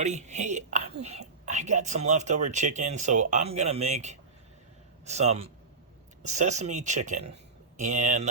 everybody. Hey, I got some leftover chicken, so I'm gonna make some sesame chicken. And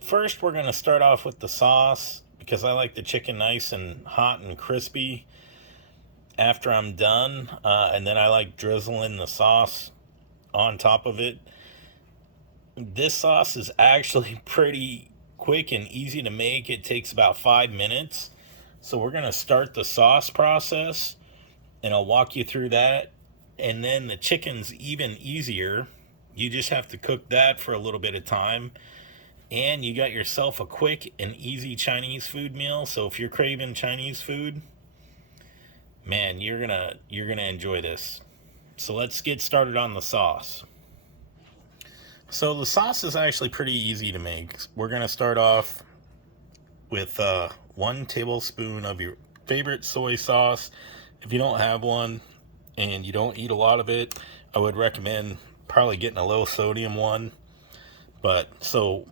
first, we're gonna start off with the sauce because I like the chicken nice and hot and crispy after I'm done. And then I like drizzling the sauce on top of it. This sauce is actually pretty quick and easy to make. It takes about 5 minutes. So we're gonna start the sauce process and I'll walk you through that. And then the chicken's even easier. You just have to cook that for a little bit of time. And you got yourself a quick and easy Chinese food meal. So if you're craving Chinese food, man, you're gonna enjoy this. So let's get started on the sauce. So the sauce is actually pretty easy to make. We're gonna start off with 1 tablespoon of your favorite soy sauce. If you don't have one and you don't eat a lot of it, I would recommend probably getting a low sodium one. But so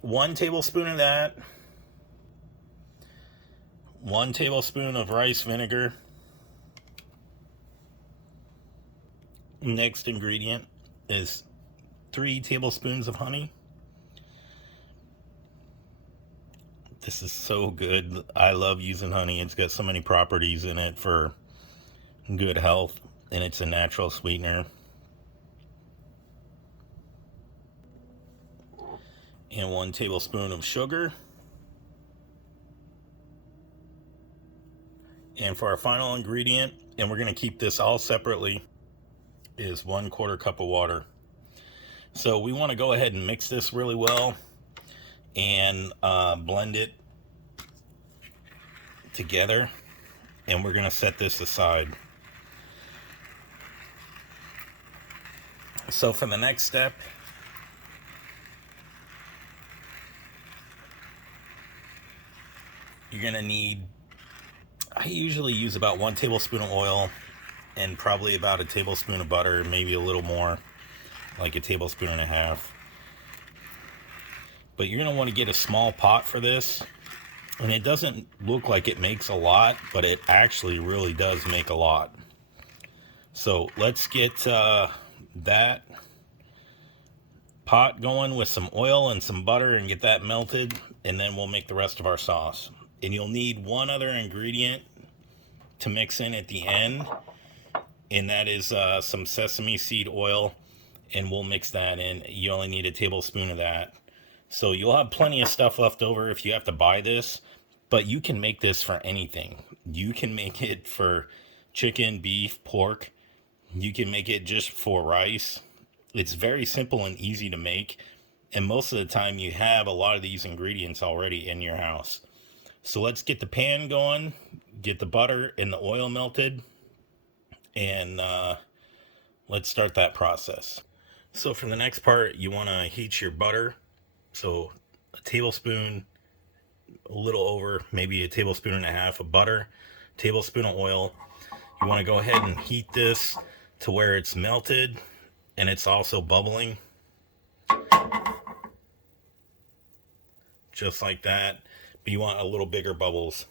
1 tablespoon of that, 1 tablespoon of rice vinegar. Next ingredient is 3 tablespoons of honey. This is so good. I love using honey. It's got so many properties in it for good health, and it's a natural sweetener. And 1 tablespoon of sugar. And for our final ingredient, and we're going to keep this all separately, is 1/4 cup of water. So we want to go ahead and mix this really well and blend it together, and we're going to set this aside. So for the next step, you're going to need, I usually use about 1 tablespoon of oil and probably about a tablespoon of butter, maybe a little more, like a tablespoon and a half. But you're going to want to get a small pot for this. And it doesn't look like it makes a lot, but it actually really does make a lot. So let's get that pot going with some oil and some butter and get that melted, and then we'll make the rest of our sauce. And you'll need one other ingredient to mix in at the end, and that is some sesame seed oil, and we'll mix that in. You only need a tablespoon of that. So you'll have plenty of stuff left over if you have to buy this, but you can make this for anything. You can make it for chicken, beef, pork. You can make it just for rice. It's very simple and easy to make, and most of the time you have a lot of these ingredients already in your house. So let's get the pan going, get the butter and the oil melted, and let's start that process. So for the next part, you want to heat your butter. So a tablespoon, a little over, maybe a tablespoon and a half of butter, tablespoon of oil. You want to go ahead and heat this to where it's melted and it's also bubbling. Just like that. But you want a little bigger bubbles.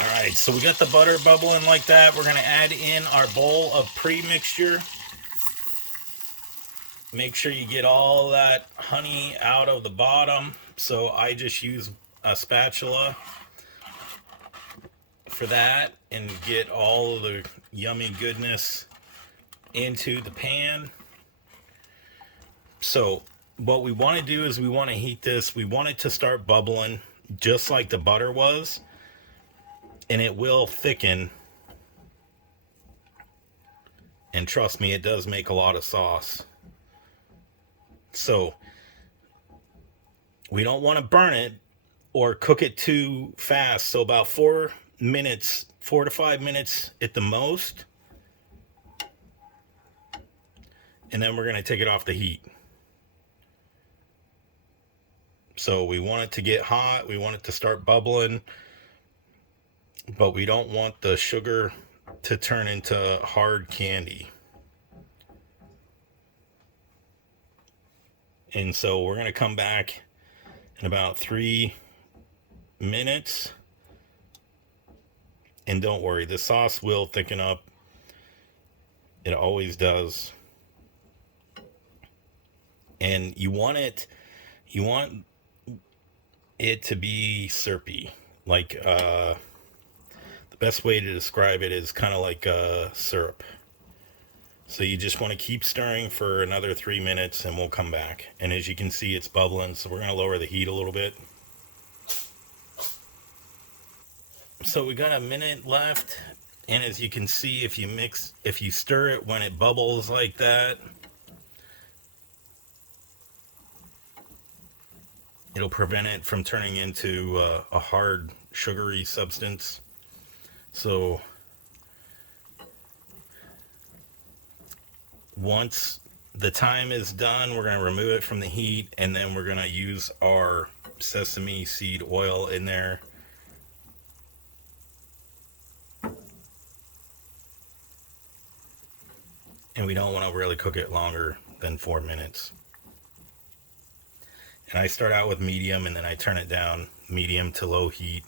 Alright, so we got the butter bubbling like that. We're going to add in our bowl of pre-mixture. Make sure you get all that honey out of the bottom. So I just use a spatula for that and get all of the yummy goodness into the pan. So what we want to do is we want to heat this. We want it to start bubbling just like the butter was, and it will thicken. And trust me, it does make a lot of sauce. So we don't want to burn it or cook it too fast. So about 4 to 5 minutes at the most. And then we're going to take it off the heat. So we want it to get hot. We want it to start bubbling. But we don't want the sugar to turn into hard candy. And so we're going to come back in about 3 minutes And don't worry, the sauce will thicken up. It always does. And you want it to be syrupy. Like, the best way to describe it is kind of like syrup. So you just want to keep stirring for another 3 minutes and we'll come back. And as you can see, it's bubbling, so we're going to lower the heat a little bit. So we got a minute left, and as you can see, if you stir it when it bubbles like that, it'll prevent it from turning into a hard, sugary substance. So once the time is done, we're going to remove it from the heat, and then we're going to use our sesame seed oil in there. And we don't want to really cook it longer than 4 minutes. And I start out with medium, and then I turn it down medium to low heat,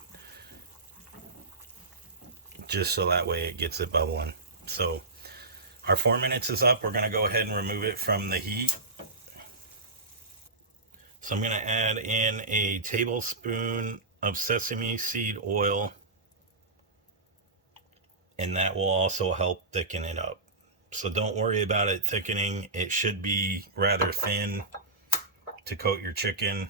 just so that way it gets it bubbling. So our 4 minutes is up. We're going to go ahead and remove it from the heat. So I'm going to add in a tablespoon of sesame seed oil, and that will also help thicken it up. So don't worry about it thickening. It should be rather thin to coat your chicken.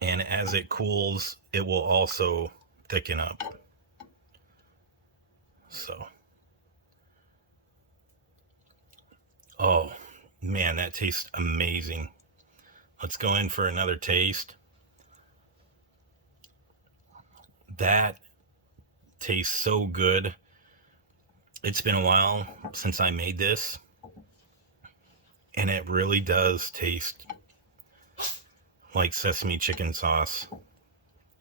And as it cools, it will also thicken up. So, oh man, that tastes amazing. Let's go in for another taste. That tastes so good. It's been a while since I made this, and it really does taste like sesame chicken sauce.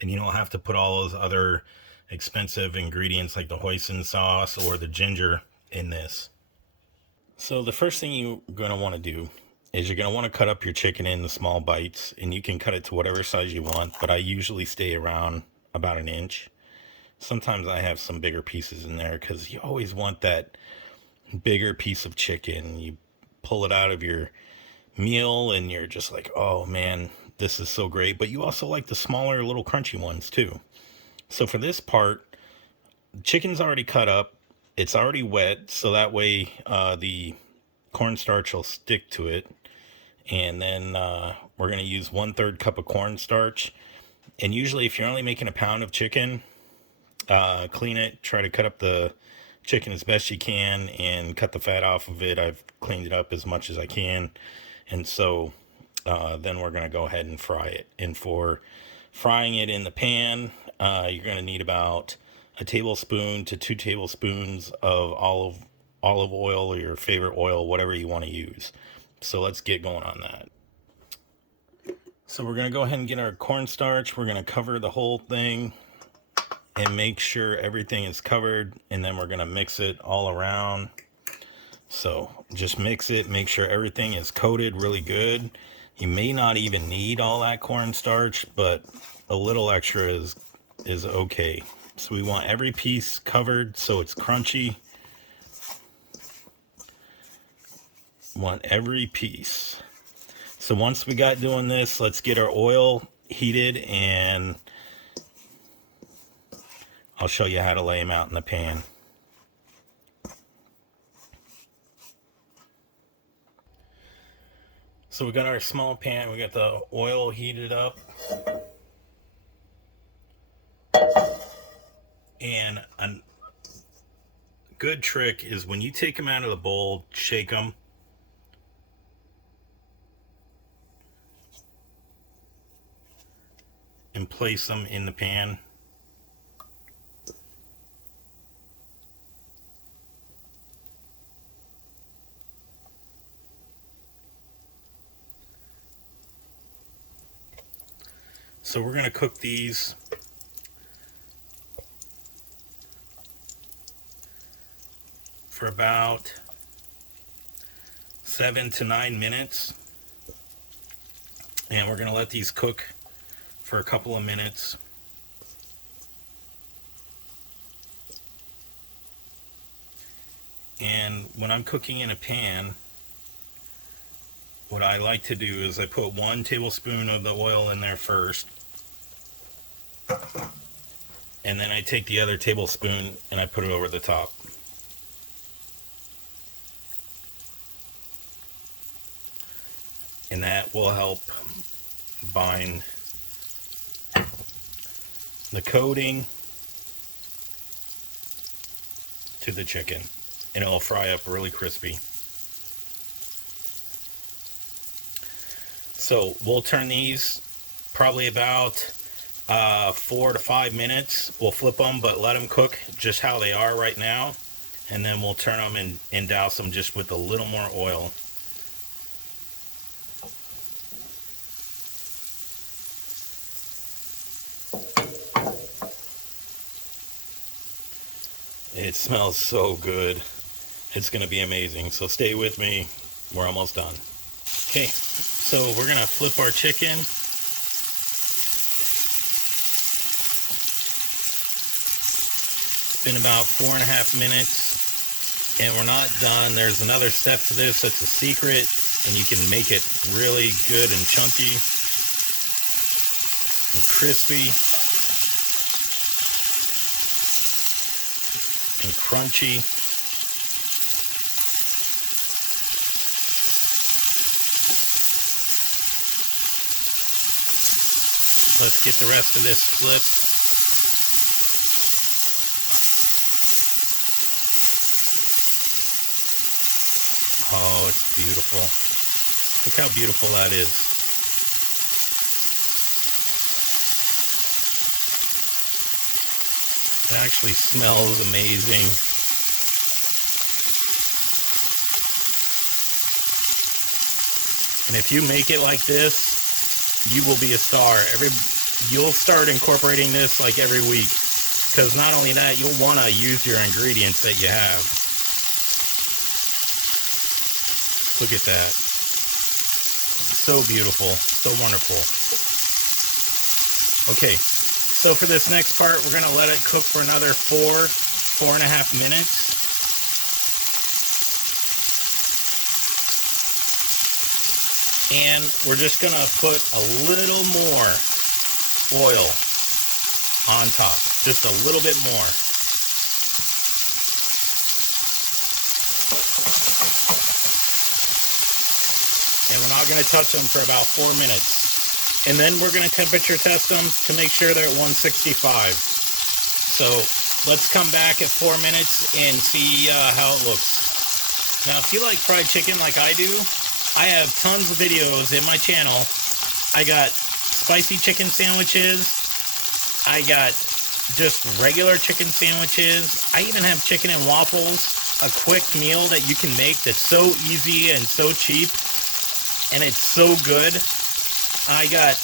And you don't have to put all those other expensive ingredients like the hoisin sauce or the ginger in this. So the first thing you're going to want to do is you're going to want to cut up your chicken into small bites, and you can cut it to whatever size you want, but I usually stay around about an inch. Sometimes I have some bigger pieces in there because you always want that bigger piece of chicken. You pull it out of your meal and you're just like, oh man, this is so great. But you also like the smaller little crunchy ones too. So for this part, chicken's already cut up. It's already wet, so that way the cornstarch will stick to it. And then we're going to use 1/3 cup of cornstarch. And usually if you're only making a pound of chicken, clean it, try to cut up the chicken as best you can and cut the fat off of it. I've cleaned it up as much as I can. And so then we're going to go ahead and fry it. And for frying it in the pan, you're going to need about a tablespoon to 2 tablespoons of olive oil, or your favorite oil, whatever you want to use. So let's get going on that. So we're going to go ahead and get our cornstarch. We're going to cover the whole thing and make sure everything is covered, and then we're going to mix it all around. So just mix it, make sure everything is coated really good. You may not even need all that cornstarch, but a little extra is okay. So we want every piece covered so it's crunchy. Want every piece. So once we got doing this, let's get our oil heated, and I'll show you how to lay them out in the pan. So we got our small pan, we got the oil heated up. And a good trick is when you take them out of the bowl, shake them. And place them in the pan. So we're going to cook these for about 7 to 9 minutes. And we're going to let these cook for a couple of minutes. And when I'm cooking in a pan, what I like to do is I put 1 tablespoon of the oil in there first, and then I take the other tablespoon and I put it over the top. And that will help bind the coating to the chicken, and it'll fry up really crispy. So we'll turn these probably about 4 to 5 minutes. We'll flip them, but let them cook just how they are right now, and then we'll turn them and douse them just with a little more oil. It smells so good. It's going to be amazing. So stay with me. We're almost done. Okay, so we're going to flip our chicken. It's been about 4.5 minutes, and we're not done. There's another step to this that's a secret, and you can make it really good and chunky and crispy and crunchy. Let's get the rest of this flipped. Oh, it's beautiful. Look how beautiful that is. It actually smells amazing. And if you make it like this, you will be a star. You'll start incorporating this like every week, because not only that, you'll want to use your ingredients that you have. Look at that. So beautiful, so wonderful. Okay, so for this next part, we're going to let it cook for another 4.5 minutes. And we're just going to put a little more oil on top, just a little bit more. And we're not going to touch them for about 4 minutes. And then we're going to temperature test them to make sure they're at 165. So let's come back at 4 minutes and see how it looks. Now, if you like fried chicken like I do, I have tons of videos in my channel. I got spicy chicken sandwiches. I got just regular chicken sandwiches. I even have chicken and waffles, a quick meal that you can make that's so easy and so cheap, and it's so good. I got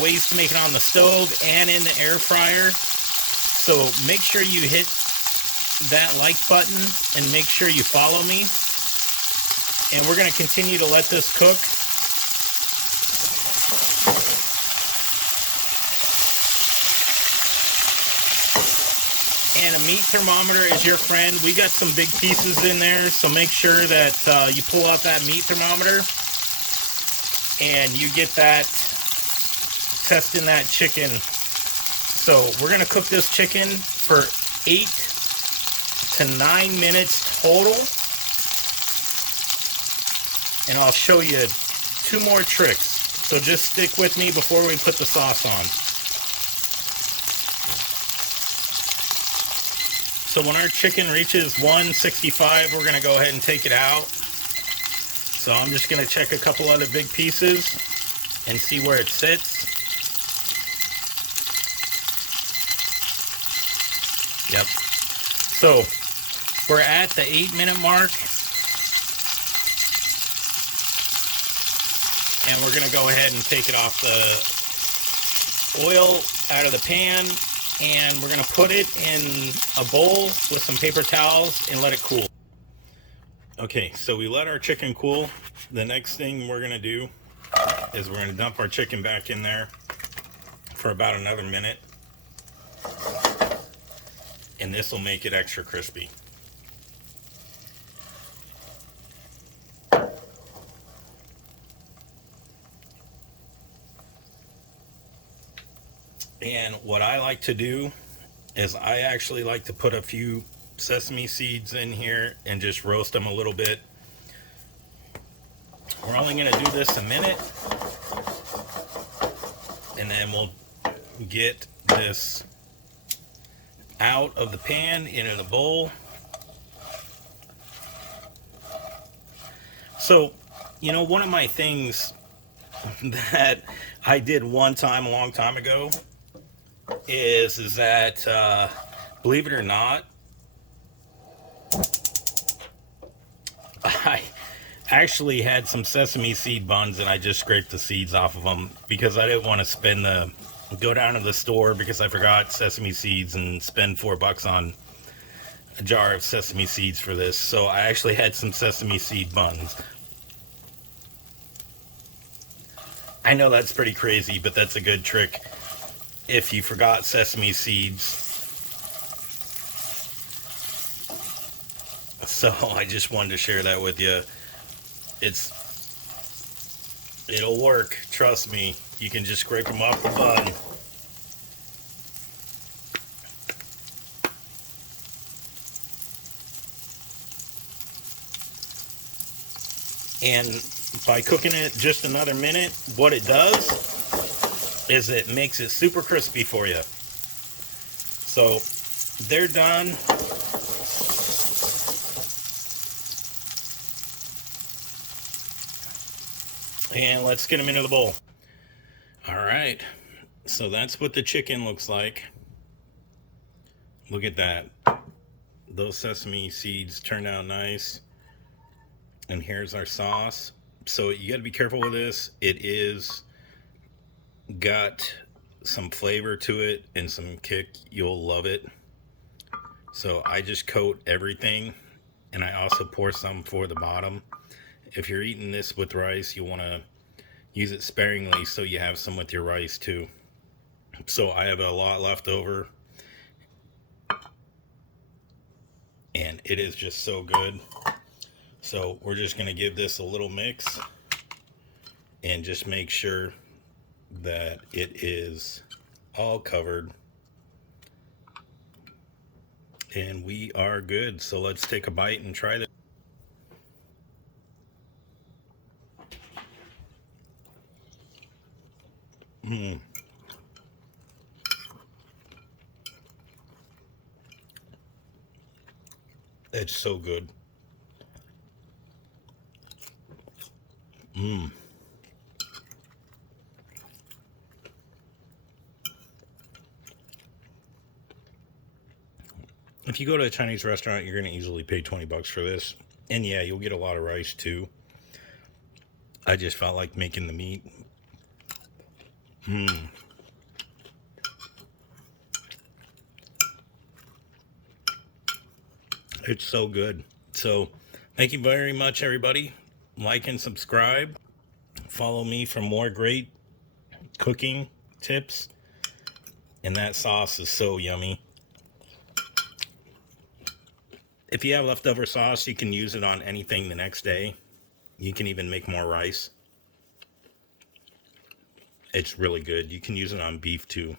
ways to make it on the stove and in the air fryer. So make sure you hit that like button and make sure you follow me. And we're going to continue to let this cook. And a meat thermometer is your friend. We got some big pieces in there, so make sure that you pull out that meat thermometer and you get that, testing that chicken. So we're going to cook this chicken for 8 to 9 minutes total. And I'll show you 2 more tricks. So just stick with me before we put the sauce on. So when our chicken reaches 165, we're going to go ahead and take it out. So I'm just going to check a couple other big pieces and see where it sits. Yep. So we're at the 8-minute mark. And we're going to go ahead and take it off the oil out of the pan, and we're going to put it in a bowl with some paper towels and let it cool. Okay, so we let our chicken cool. The next thing we're going to do is we're going to dump our chicken back in there for about another minute, and this will make it extra crispy. And what I like to do is I actually like to put a few sesame seeds in here and just roast them a little bit. We're only going to do this a minute, and then we'll get this out of the pan into the bowl. So, you know, one of my things that I did one time a long time ago is that believe it or not, I actually had some sesame seed buns and I just scraped the seeds off of them because I didn't want to go down to the store because I forgot sesame seeds and spend $4 on a jar of sesame seeds for this. So I actually had some sesame seed buns. I know that's pretty crazy, but that's a good trick if you forgot sesame seeds. So I just wanted to share that with you. It'll work, trust me. You can just scrape them off the bun. And by cooking it just another minute, what it does is it makes it super crispy for you. So they're done. And let's get them into the bowl. All right, so that's what the chicken looks like. Look at that. Those sesame seeds turned out nice. And here's our sauce. So you got to be careful with this. It is got some flavor to it and some kick. You'll love it. So I just coat everything, and I also pour some for the bottom. If you're eating this with rice, you want to use it sparingly so you have some with your rice too. So I have a lot left over, and it is just so good. So we're just going to give this a little mix and just make sure that it is all covered. And we are good. So let's take a bite and try this. It's so good. If you go to a Chinese restaurant, you're going to easily pay $20 for this. And yeah, you'll get a lot of rice too. I just felt like making the meat. It's so good. So thank you very much, everybody. Like and subscribe. Follow me for more great cooking tips. And that sauce is so yummy. If you have leftover sauce, you can use it on anything the next day. You can even make more rice. It's really good. You can use it on beef too.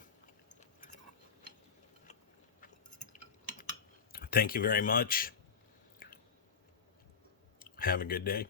Thank you very much. Have a good day.